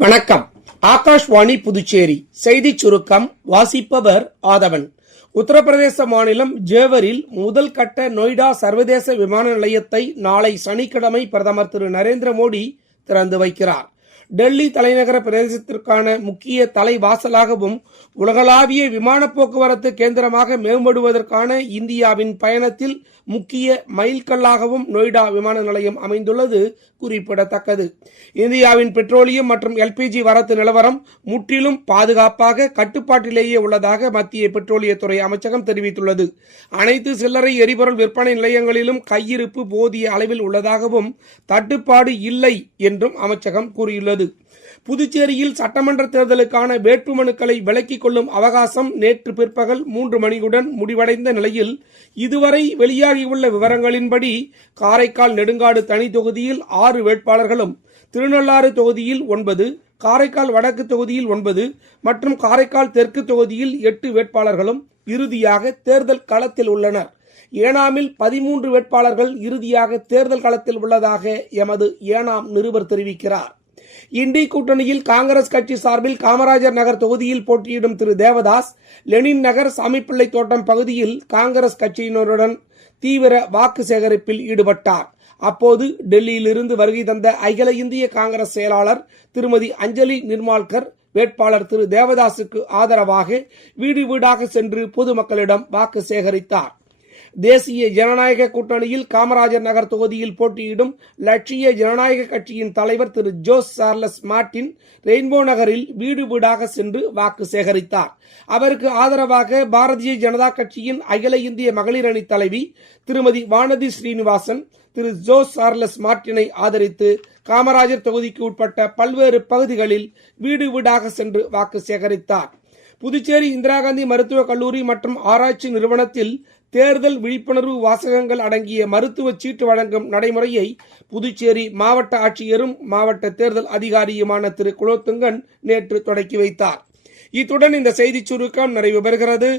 வணக்கம். ஆகாஷ்வாணி புதுச்சேரி செய்திச் சுருக்கம் வாசிப்பவர் ஆதவன். உத்தரப்பிரதேச மாநிலம் ஜேவரில் முதல் கட்ட நொய்டா சர்வதேச விமான நிலையத்தை நாளை சனிக்கிழமை பிரதமர் திரு நரேந்திர மோடி திறந்து வைக்கிறார். டெல்லி தலைநகர பிரதேசத்திற்கான முக்கிய தலைவாசலாகவும் உலகளாவிய விமான போக்குவரத்து கேந்திரமாக மேம்படுவதற்கான இந்தியாவின் பயணத்தில் முக்கிய மைல்கல்லாகவும் நொய்டா விமான நிலையம் அமைந்துள்ளது குறிப்பிடத்தக்கது. இந்தியாவின் பெட்ரோலியம் மற்றும் எல்பிஜி வரத்து நிலவரம் முற்றிலும் பாதுகாப்பாக கட்டுப்பாட்டிலேயே உள்ளதாக மத்திய பெட்ரோலியத்துறை அமைச்சகம் தெரிவித்துள்ளது. அனைத்து சில்லறை எரிபொருள் விற்பனை நிலையங்களிலும் கையிருப்பு போதிய அளவில் உள்ளதாகவும் தட்டுப்பாடு இல்லை என்றும் அமைச்சகம் கூறியுள்ளது. புதுச்சேரியில் சட்டமன்ற தேர்தலுக்கான வேட்புமனுக்களை விலக்கிக் கொள்ளும் அவகாசம் நேற்று பிற்பகல் 3 மணியுடன் முடிவடைந்த நிலையில் இதுவரை வெளியாகியுள்ள விவரங்களின்படி காரைக்கால் நெடுங்காடு தனி தொகுதியில் 6 வேட்பாளர்களும், திருநள்ளாறு தொகுதியில் 9, காரைக்கால் வடக்கு தொகுதியில் 9 மற்றும் காரைக்கால் தெற்கு தொகுதியில் 8 வேட்பாளர்களும் இறுதியாக தேர்தல் களத்தில் உள்ளனர். ஏனாமில் 13 வேட்பாளர்கள் இறுதியாக தேர்தல் களத்தில் உள்ளதாக எமது ஏனாம் நிருபர் தெரிவிக்கிறார். இண்டி கூட்டணியில் காங்கிரஸ் கட்சி சார்பில் காமராஜர் நகர் தொகுதியில் போட்டியிடும் திரு தேவதாஸ் லெனின் நகர் சாமிப்பிள்ளை தோட்டம் பகுதியில் காங்கிரஸ் கட்சியினருடன் தீவிர வாக்கு சேகரிப்பில் ஈடுபட்டார். அப்போது டெல்லியிலிருந்து வருகை தந்த அகில இந்திய காங்கிரஸ் செயலாளர் திருமதி அஞ்சலி நிர்மால்கர் வேட்பாளர் திரு தேவதாசுக்கு ஆதரவாக வீடு வீடாக சென்று பொதுமக்களிடம் வாக்கு சேகரித்தார். தேசிய ஜனநாயக கூட்டணியில் காமராஜர் நகர் தொகுதியில் போட்டியிடும் லட்சிய ஜனநாயக கட்சியின் தலைவர் திரு ஜோஸ் சார்லஸ் மார்டின் ரெயின்போ நகரில் வீடு வீடாக சென்று வாக்கு சேகரித்தார். அவருக்கு ஆதரவாக பாரதிய ஜனதா கட்சியின் அகில இந்திய மகளிர் அணி தலைவி திருமதி வானதி ஸ்ரீனிவாசன் திரு ஜோஸ் சார்லஸ் மார்டினை ஆதரித்து காமராஜர் தொகுதிக்கு உட்பட்ட பல்வேறு பகுதிகளில் வீடு வீடாக சென்று வாக்கு சேகரித்தார். புதுச்சேரி இந்திரா காந்தி மருத்துவக் கல்லூரி மற்றும் ஆராய்ச்சி நிறுவனத்தில் தேர்தல் விழிப்புணர்வு வாசகங்கள் அடங்கிய மருத்துவ சீட்டு வழங்கும் நடைமுறையை புதுச்சேரி மாவட்ட ஆட்சியரும் மாவட்ட தேர்தல் அதிகாரியுமான திரு குலோத்துங்கன் நேற்று தொடக்கி வைத்தார். இத்துடன் இந்த செய்திச் சுருக்கம் நிறைவு பெறுகிறது.